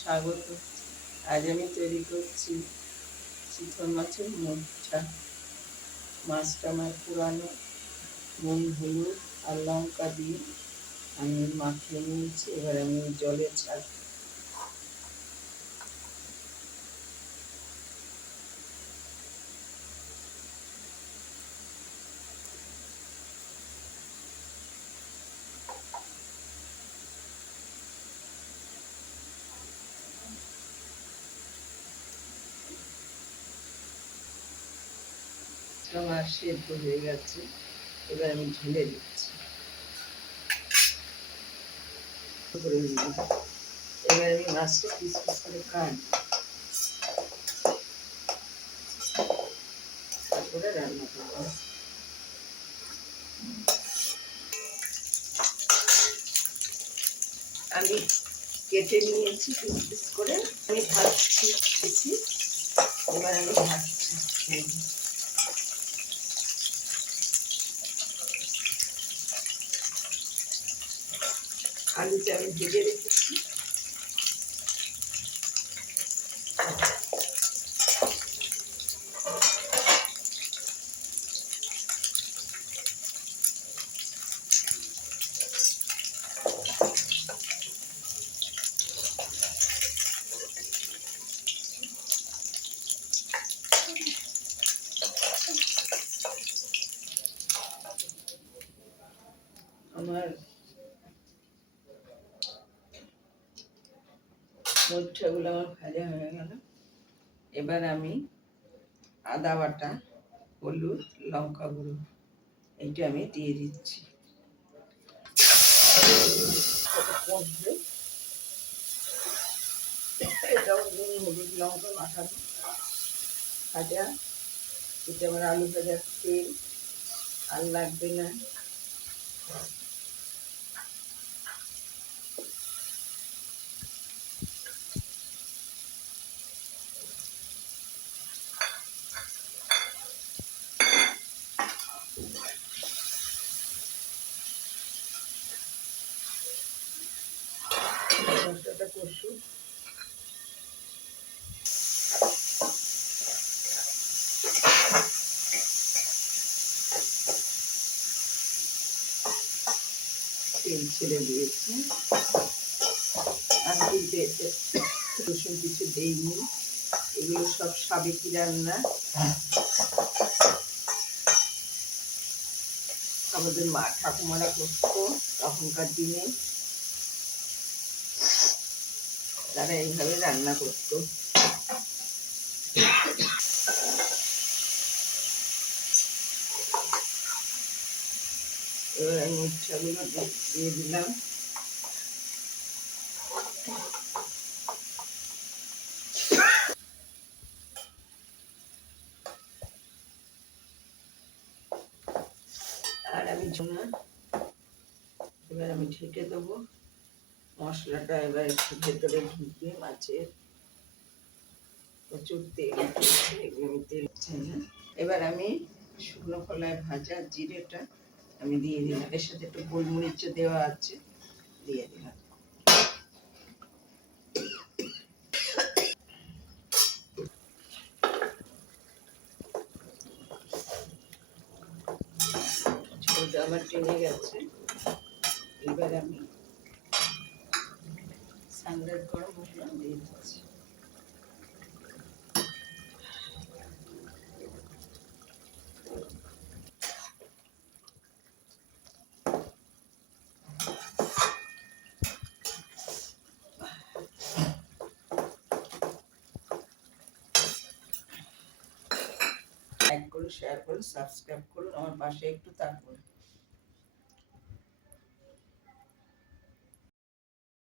স্বাগত। আজ আমি তৈরি করছি চিতল মাছের মুঠা। মাছটা আমার পুরানো, নুন হলুদ আর লঙ্কা দিয়ে আমি মাখিয়ে নিয়েছি। এবার আমি জলে ছাড়ব। আমার সেদ্ধ হয়ে গেছে, এবার আমি ঢেলে দিচ্ছি। এবার আমি মাছটা পিস পিস করে কাটবো, তারপরে রান্না করবো। আমি কেটে নিয়েছি পিস পিস করে, আমি ভাজছি। এবার আমি ভাজছি। আলুটা আমি ভেজে রেখেছি। আমার মুঠাগুলো আমার ভাজা হয়ে গেল। এবার আমি আদা বাটা, হলুদ, লঙ্কা গুঁড়ো এইটা আমি দিয়ে দিচ্ছি। এটাও নুন হলুদ লঙ্কা মাখানো ভাজা। এটা আমার আলু ভাজার তেল, আর লাগবে না। মশলাটা কষু। তেল ছেড়ে দিয়েছি। আমি কিন্তু এতে রসুন কিছু দেইনি, এগুলো সব সাবেকি রান্না। আমাদের মা ঠাকুমারা করতো তখনকার দিনে, তারা এইভাবে রান্না করতো। এবার আমি মুঠাগুলো দিয়ে দিলাম। আর আমি এবার আমি ঢেকে দেবো। মশলাটা এবার একটু ভেতরে ঢুকে, মাছের প্রচুর তেল উঠেছে, এগুলো আমি তেল চাই না। এবার আমি শুকনো খোলায় ভাজা জিরেটা আমি দিয়ে দিলাম, এর সাথে একটু গোলমরিচ দেওয়া আছে, দিয়ে দিলাম। ঝোলটা আমার টেনে গেছে। এবার আমি সানরাইজ গরম মশলা দিয়ে দিচ্ছি। লাইক করুন, শেয়ার করুন, সাবস্ক্রাইব করুন, আমার পাশে একটু থাকুন।